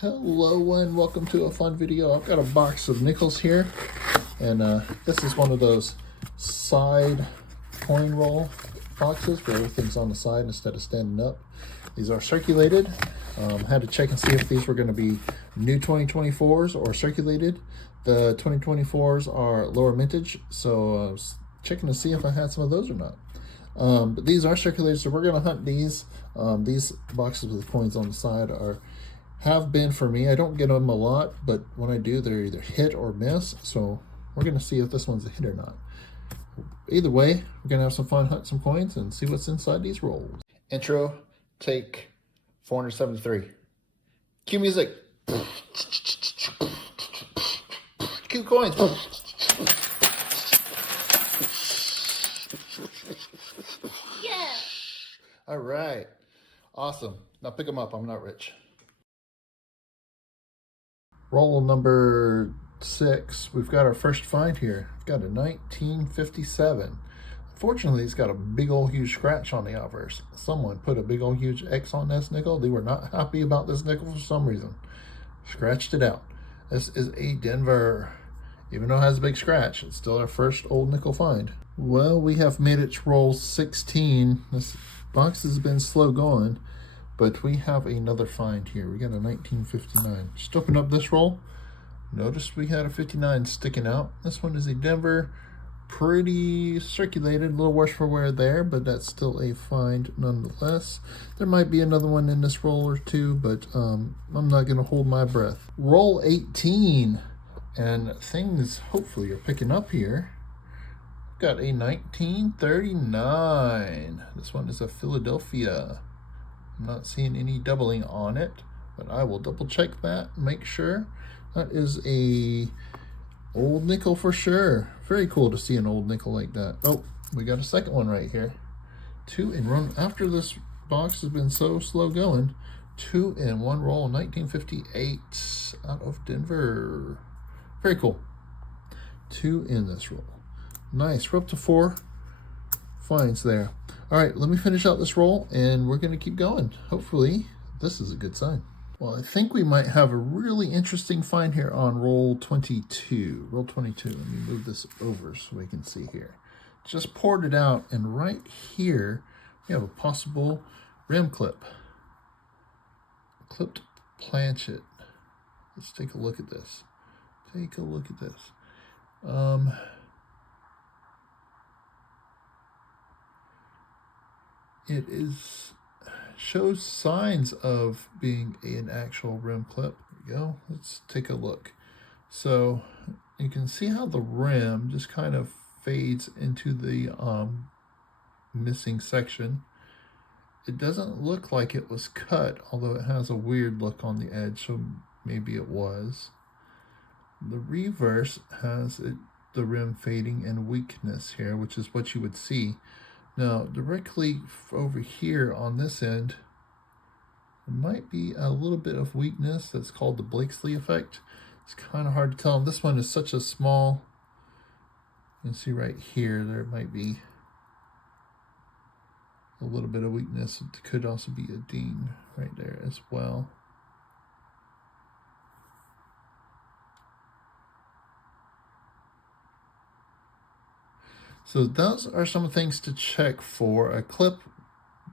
Hello and welcome to a fun video. I've got a box of nickels here, and this is one of those side coin roll boxes where everything's on the side instead of standing up. These are circulated. Had to check and see if these were going to be new 2024s or circulated. The 2024s are lower mintage, so I was checking to see if I had some of those or not. But these are circulated, so we're going to hunt these. These boxes with coins on the side have been for me. I don't get them a lot, but when I do, they're either hit or miss. So we're going to see if this one's a hit or not. Either way, we're going to have some fun, hunt some coins, and see what's inside these rolls. Intro, take 473. Cue music. Cue coins. Yeah. All right. Awesome. Now pick them up. I'm not rich. Roll number 6. We've got our first find here. We've got a 1957. Unfortunately, it's got a big old huge scratch on the obverse. Someone put a big old huge X on this nickel. They were not happy about this nickel for some reason. Scratched it out. This is a Denver. Even though it has a big scratch, it's still our first old nickel find. Well, we have made it to roll 16. This box has been slow going, but we have another find here. We got a 1959. Just open up this roll. Notice we had a 59 sticking out. This one is a Denver. Pretty circulated, a little worse for wear there, but that's still a find nonetheless. There might be another one in this roll or two, but I'm not going to hold my breath. Roll 18, and things hopefully are picking up here. Got a 1939. This one is a Philadelphia. I'm not seeing any doubling on it, but I will double check that and make sure. That is a old nickel for sure. Very cool to see an old nickel like that. Oh, we got a second one right here. 2 in 1. After this box has been so slow going, 2 in 1 roll, 1958 out of Denver. Very cool. 2 in this roll. Nice. We're up to 4 finds there. All right, let me finish out this roll and we're going to keep going. Hopefully this is a good sign. Well, I think we might have a really interesting find here on roll 22. Roll 22. Let me move this over so we can see here. Just poured it out, and right here we have a possible rim clip. Clipped planchet. Let's take a look at this. Take a look at this. It shows signs of being an actual rim clip. There we go. Let's take a look. So you can see how the rim just kind of fades into the missing section. It doesn't look like it was cut, although it has a weird look on the edge, so maybe it was. The reverse has the rim fading and weakness here, which is what you would see. Now, directly over here on this end, there might be a little bit of weakness. That's called the Blakesley effect. It's kind of hard to tell. This one is such a small, you can see right here, there might be a little bit of weakness. It could also be a ding right there as well. So those are some things to check for. A clip,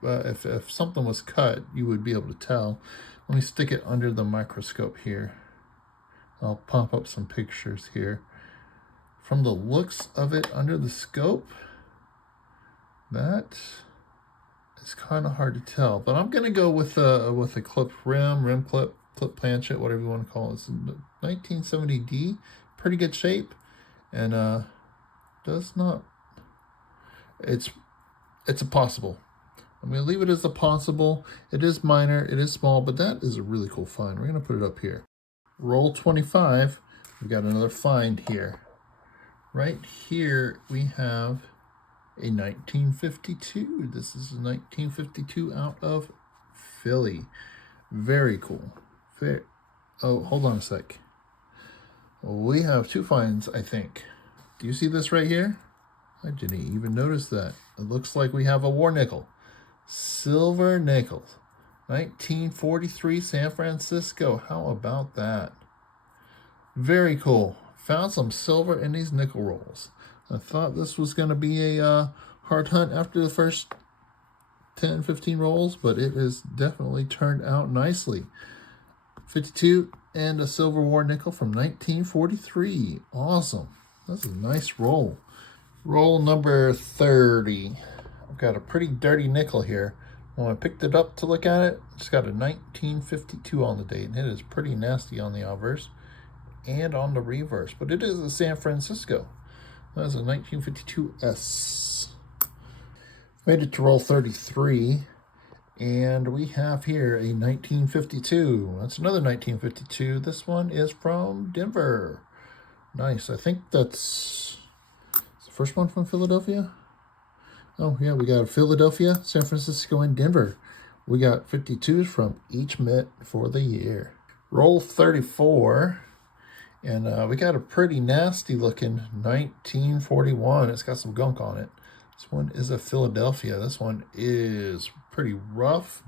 if something was cut, you would be able to tell. Let me stick it under the microscope here. I'll pop up some pictures here. From the looks of it under the scope, that is kind of hard to tell. But I'm going to go with a clip rim clip planchet, whatever you want to call it. It's a 1970D, pretty good shape, and does not. It's a possible. I'm going to leave it as a possible. It is minor, it is small, but that is a really cool find. We're going to put it up here. Roll 25. We've got another find here. Right here we have a 1952. This is a 1952 out of Philly. Very cool. Oh, hold on a sec. We have 2 finds, I think. Do you see this right here? I didn't even notice that. It looks like we have a war nickel. Silver nickels. 1943 San Francisco. How about that? Very cool. Found some silver in these nickel rolls. I thought this was going to be a hard hunt after the first 10, 15 rolls, but it has definitely turned out nicely. 52 and a Silver War nickel from 1943. Awesome. That's a nice roll. Roll number 30. I've got a pretty dirty nickel here. When I picked it up to look at it, it's got a 1952 on the date, and it is pretty nasty on the obverse and on the reverse, but it is a San Francisco. That's a 1952 S. Made it to roll 33, and we have here a 1952. That's another 1952. This one is from Denver. Nice. I think that's the first one from Philadelphia. Oh, yeah, we got Philadelphia, San Francisco, and Denver. We got 52s from each Met for the year. Roll 34, and we got a pretty nasty looking 1941. It's got some gunk on it. This one is a Philadelphia. This one is pretty rough,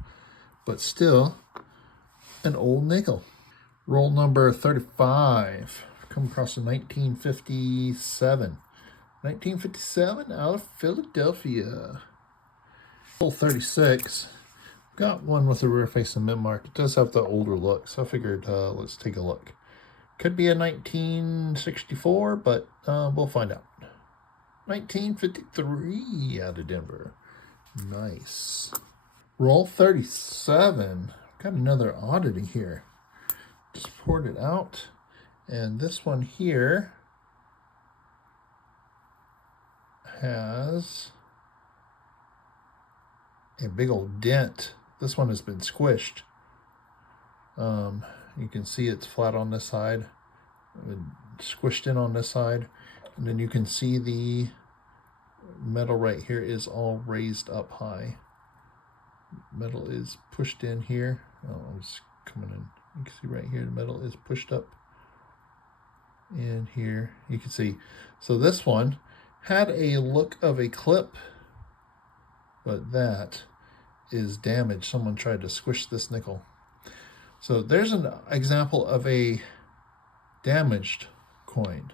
but still an old nickel. Roll number 35. Come across a 1957. 1957 out of Philadelphia. Roll 36. Got one with a rear face and mint mark. It does have the older look, so I figured let's take a look. Could be a 1964, but we'll find out. 1953 out of Denver. Nice. Roll 37. Got another oddity here. Just poured it out. And this one here has a big old dent. This one has been squished. You can see it's flat on this side, squished in on this side, and then you can see the metal right here is all raised up high. Metal is pushed in here. Oh, it's coming in. You can see right here the metal is pushed up in here. You can see. So this one had a look of a clip, but that is damaged. Someone tried to squish this nickel. So there's an example of a damaged coin,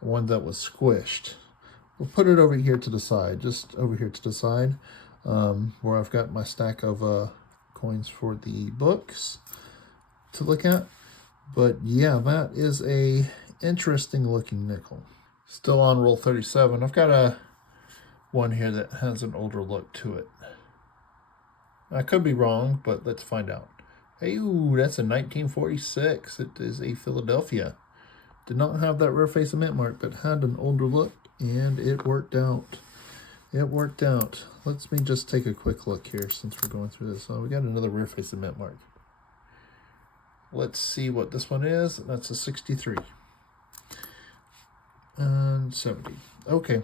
one that was squished. We'll put it over here to the side, just over here to the side, where I've got my stack of coins for the books to look at. But yeah, that is a interesting looking nickel. Still on roll 37. I've got a one here that has an older look to it. I could be wrong, but let's find out. Hey, ooh, that's a 1946. It is a Philadelphia. Did not have that rear face and mint mark, but had an older look, and it worked out. It worked out. Let me just take a quick look here since we're going through this. So we got another rear face and mint mark. Let's see what this one is. That's a 63. And 70. Okay.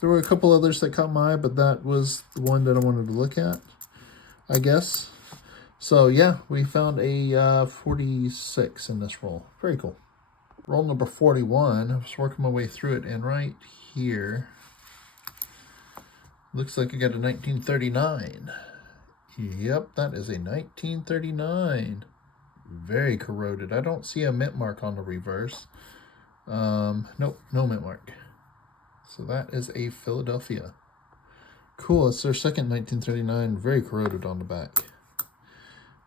There were a couple others that caught my eye, but that was the one that I wanted to look at, I guess. So yeah, we found a 46 in this roll. Very cool. Roll number 41. I was working my way through it, and right here, looks like I got a 1939. Yep, that is a 1939. Very corroded. I don't see a mint mark on the reverse. Nope, no mint mark. So that is a Philadelphia. Cool, it's their second 1939. Very corroded on the back.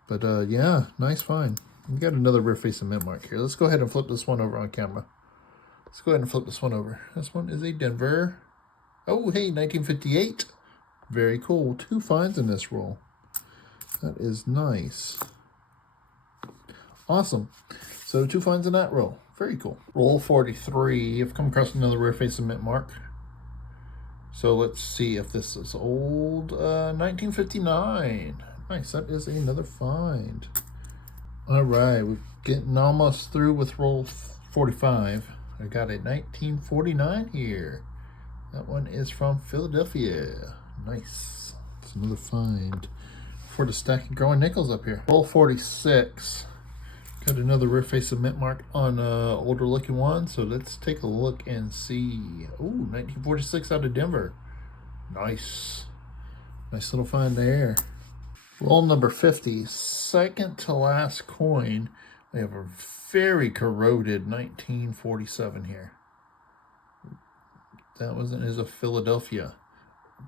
But yeah, nice find. We got another rear face and mint mark here. Let's go ahead and flip this one over on camera. Let's go ahead and flip this one over. This one is a Denver. Oh, hey, 1958. Very cool. 2 finds in this roll. That is nice. Awesome. So 2 finds in that roll. Very cool. Roll 43. I've come across another rear face and mint mark. So let's see if this is old. 1959. Nice. That is another find. All right. We're getting almost through with roll 45. I got a 1949 here. That one is from Philadelphia. Nice. It's another find for the stack of growing nickels up here. Roll 46. Got another rear face and mint mark on older looking one. So let's take a look and see. Ooh, 1946 out of Denver. Nice. Nice little find there. Roll number 50, second to last coin. We have a very corroded 1947 here. That is a Philadelphia.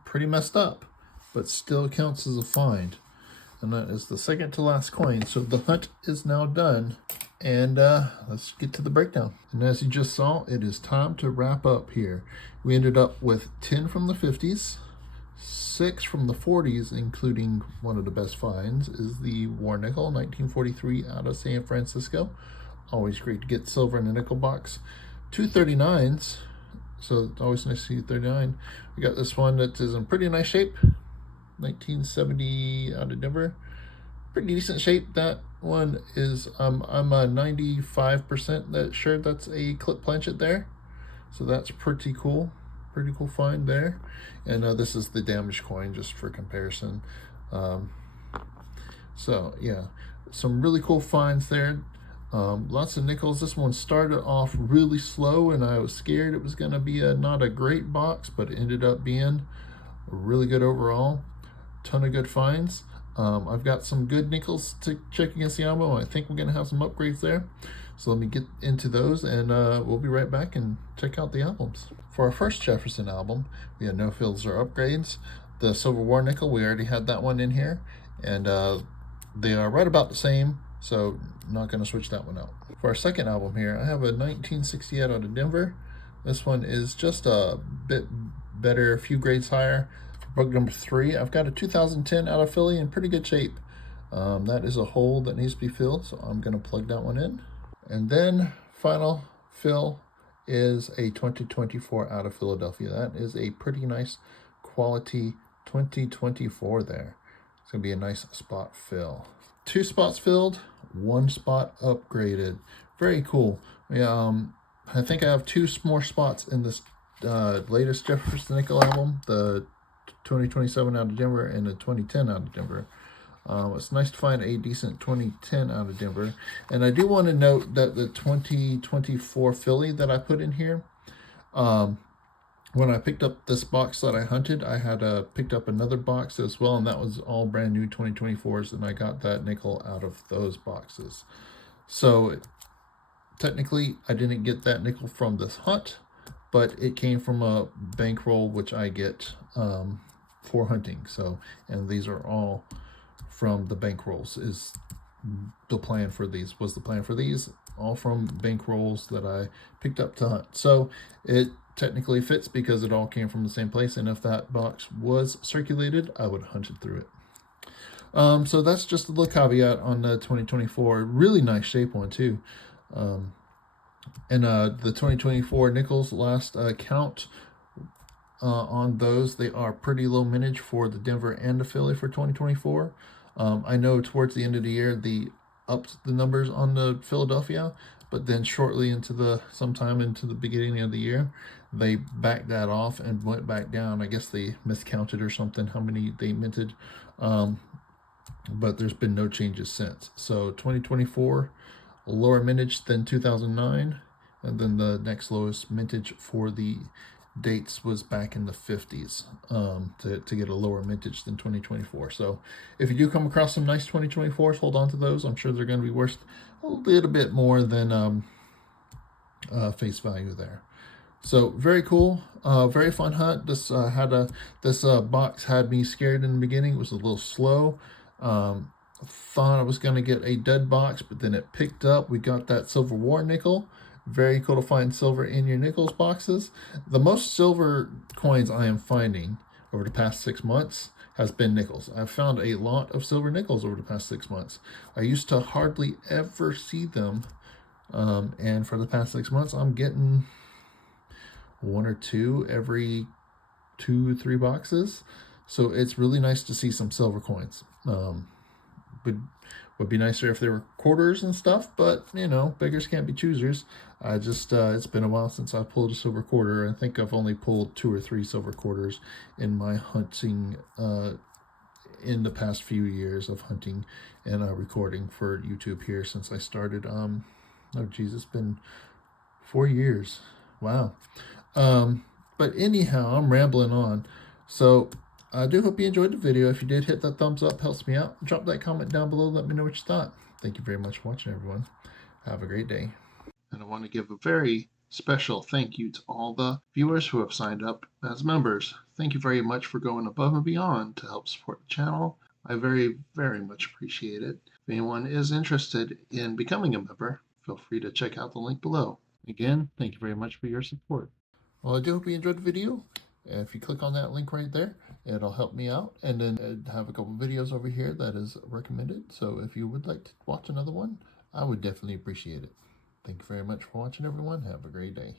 Pretty messed up, but still counts as a find. And that is the second to last coin. So the hunt is now done. And let's get to the breakdown. And as you just saw, it is time to wrap up here. We ended up with 10 from the 50s, 6 from the 40s, including one of the best finds is the War Nickel, 1943 out of San Francisco. Always great to get silver in a nickel box. 2 39s, so it's always nice to see 39. We got this one that is in pretty nice shape, 1970 out of Denver. Pretty decent shape. That one is, I'm a 95% sure that's a clip planchet there. So that's pretty cool. Pretty cool find there. And this is the damaged coin just for comparison. So yeah, some really cool finds there. Lots of nickels. This one started off really slow and I was scared it was going to be not a great box, but it ended up being really good overall. Ton of good finds. I've got some good nickels to check against the album. I think we're going to have some upgrades there. So let me get into those and we'll be right back and check out the albums. For our first Jefferson album, we had no fills or upgrades. The Silver War Nickel, we already had that one in here. And they are right about the same, so not going to switch that one out. For our second album here, I have a 1968 out of Denver. This one is just a bit better, a few grades higher. Book number 3, I've got a 2010 out of Philly in pretty good shape. That is a hole that needs to be filled, so I'm going to plug that one in. And then final fill is a 2024 out of Philadelphia. That is a pretty nice quality 2024 there. It's going to be a nice spot fill. 2 spots filled, 1 spot upgraded. Very cool. Yeah, I think I have 2 more spots in this latest Jefferson Nickel album, the 2027 out of Denver and the 2010 out of Denver. It's nice to find a decent 2010 out of Denver. And I do want to note that the 2024 Philly that I put in here, when I picked up this box that I hunted, I had picked up another box as well, and that was all brand new 2024s, and I got that nickel out of those boxes. So technically, I didn't get that nickel from this hunt, but it came from a bankroll, which I get for hunting. So, and these are all from the bankrolls. Is the plan for these? Was the plan for these all from bankrolls that I picked up to hunt? So it technically fits because it all came from the same place. And if that box was circulated, I would have hunted through it. So that's just a little caveat on the 2024. Really nice shape one too. And the 2024 nickels, last count on those, they are pretty low mintage for the Denver and the Philly for 2024. I know towards the end of the year, they upped the numbers on the Philadelphia, but then shortly into sometime into the beginning of the year, they backed that off and went back down. I guess they miscounted or something, how many they minted. But there's been no changes since. So 2024, lower mintage than 2009, and then the next lowest mintage for the dates was back in the 50s to get a lower mintage than 2024. So if you do come across some nice 2024s, hold on to those. I'm sure they're going to be worth a little bit more than face value there. So very cool, very fun hunt. This box had me scared in the beginning. It was a little slow. Thought I was going to get a dead box, but then it picked up. We got that Silver War Nickel. Very cool to find silver in your nickels boxes. The most silver coins I am finding over the past 6 months has been nickels. I've found a lot of silver nickels over the past 6 months. I used to hardly ever see them, and for the past 6 months, I'm getting 1 or 2 every 2-3 boxes. So it's really nice to see some silver coins. Would be nicer if they were quarters and stuff, but you know, beggars can't be choosers. I just it's been a while since I pulled a silver quarter. I think I've only pulled 2 or 3 silver quarters in my hunting in the past few years of hunting and recording for YouTube here since I started. Oh geez, it's been 4 years. Wow. But anyhow, I'm rambling on. So I do hope you enjoyed the video. If you did, hit that thumbs up, helps me out. Drop that comment down below, let me know what you thought. Thank you very much for watching, everyone. Have a great day. And I want to give a very special thank you to all the viewers who have signed up as members. Thank you very much for going above and beyond to help support the channel. I very, very much appreciate it. If anyone is interested in becoming a member, feel free to check out the link below. Again, thank you very much for your support. Well, I do hope you enjoyed the video. If you click on that link right there, it'll help me out. And then I have a couple videos over here that is recommended. So if you would like to watch another one, I would definitely appreciate it. Thank you very much for watching, everyone. Have a great day.